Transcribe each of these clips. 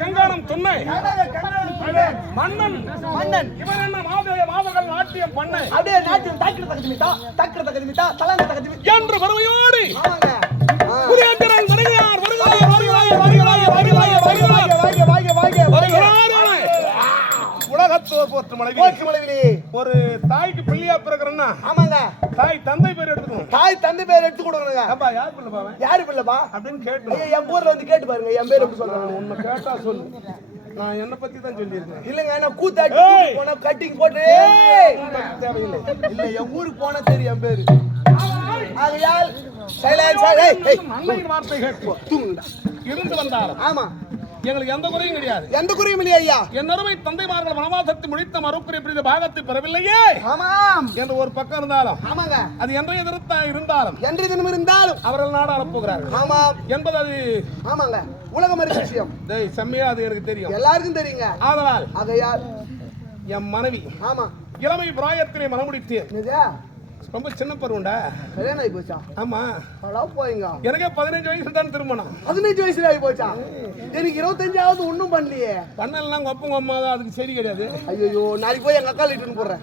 கங்காணம் துணை மன்னன் மன்னன் இவன் என்ன மாதகள் நாட்டியம் பண்ண அப்படியே நாட்டியம் தாக்கிற தகுதிமித்தா தலங்க தகுதிமித்தா என்று வறுமையோடு ஆமாங்க புரியந்திரன் வருகிறார் உலகத்தோர் போற்று மனைவி ஒரு தாய்க்கு பிள்ளையா பிறகுறன்னா ஆமாங்க தாய் தந்தை பேர் எடுத்துக்கணும் தாய் தந்தை பேர் எடுத்து கொடுக்கணுங்க அப்பா யார் பிள்ளை பாவன் யாரு பிள்ளைப்பா அப்படின்னு கேட்டு என் ஊர்ல வந்து கேட்டு பாருங்க என் பேர் எப்படி சொல்றாங்க உன்னை கேட்டா சொல்லு நான் என்ன பத்தி தான் சொல்லியிருக்கேன் இல்லங்க நான் கூத்தாட்டி போன கட்டிங் போட்டு தேவையில்லை இல்ல என் ஊருக்கு போனா தெரியும் என் பேரு ஆகையால் அன்னையின் வார்த்தை கேட்போம் இருந்து வந்தாலும் ஆமா எங்களுக்கு எந்த குறையும் கிடையாது எந்த குறையும் இல்லையா ஐயா என் அருமை தந்தைமார்கள் வனவாசத்தை முடித்த மறுக்குறை பிரிந்த பாகத்தை பெறவில்லையே ஆமாம் என்று ஒரு பக்கம் இருந்தாலும் ஆமாங்க அது என்றைய எதிர்த்தா இருந்தாலும் என்று தினம் இருந்தாலும் அவர்கள் நாடு அனுப்புகிறார்கள் ஆமாம் என்பது அது ஆமாங்க உலகம் அறிந்த விஷயம் செம்மையா அது எனக்கு தெரியும் எல்லாருக்கும் தெரியுங்க ஆதலால் ஆகையால் என் மனைவி ஆமா இளமை பிராயத்திலே மனமுடித்தேன் என்னதா ரொம்ப சின்ன பருவண்டா கல்யாணம் ஆகி போச்சா ஆமா அவ்வளோ போயிங்க எனக்கே 15 வயசு தான் திருமணம் 15 வயசுல ஆகி போச்சா எனக்கு 25ஆவது ஒன்றும் பண்ணலையே பண்ணலாம் கொப்பங்க அம்மா தான் அதுக்கு சரி கிடையாது ஐயோ நாளைக்கு போய் எங்க அக்கா இட்டுன்னு போடுறேன்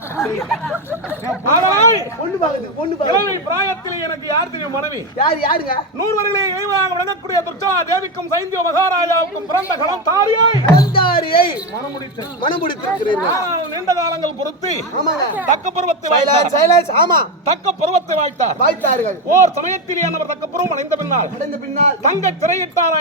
பொண்ணு பாக்குது இளமை பிராயத்திலே எனக்கு யார் தெரியும் மனைவி யாருங்க 100 வருடங்களே இளைவாக விளங்கக்கூடிய துர்ச்சா தேவிக்கும் சைந்திய மகாராஜாவுக்கும் பிறந்த கணம் தாரியை மனம் முடித்திருக்கிறீர்கள் நீண்ட காலங்கள் பொறுத்து ஆமாங்க தக்க பருவத்தை வாய்த்தார் ஆமா தக்க பருவத்தை வாய்த்தார்கள் ஓர் சமயத்தில் அவர் தக்க பருவம் அடைந்த பின்னால் தங்க திரையிட்டார்